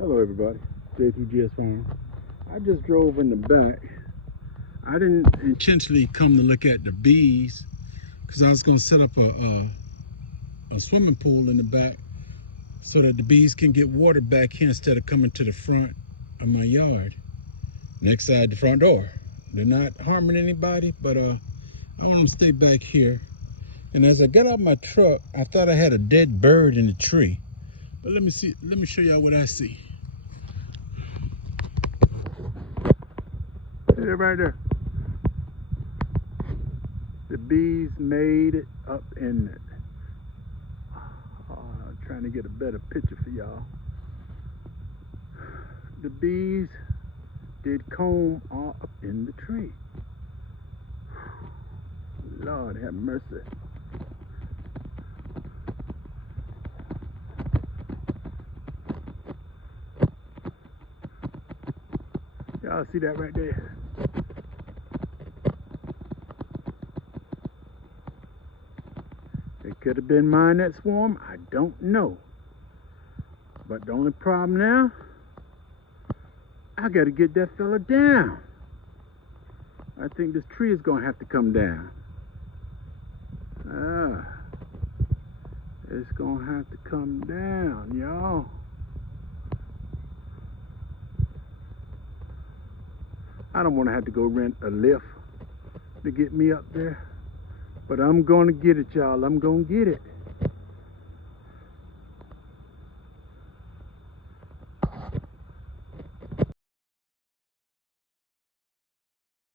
Hello everybody, JTGS Farm. I just drove in the back. I didn't intentionally come to look at the bees because I was going to set up a swimming pool in the back so that the bees can get water back here instead of coming to the front of my yard, next side the front door. They're not harming anybody, but I want them to stay back here. And as I got out my truck, I thought I had a dead bird in the tree. But let me show y'all what I see. There, right there. The bees made it up in it. Trying to get a better picture for y'all. The bees did comb all up in the tree. Lord have mercy. Y'all see that right there? It could have been mine that swarm. I don't know. But the only problem now, I got to get that fella down. I think this tree is going to have to come down. It's going to have to come down, y'all. I don't want to have to go rent a lift to get me up there. But I'm going to get it, y'all. I'm going to get it.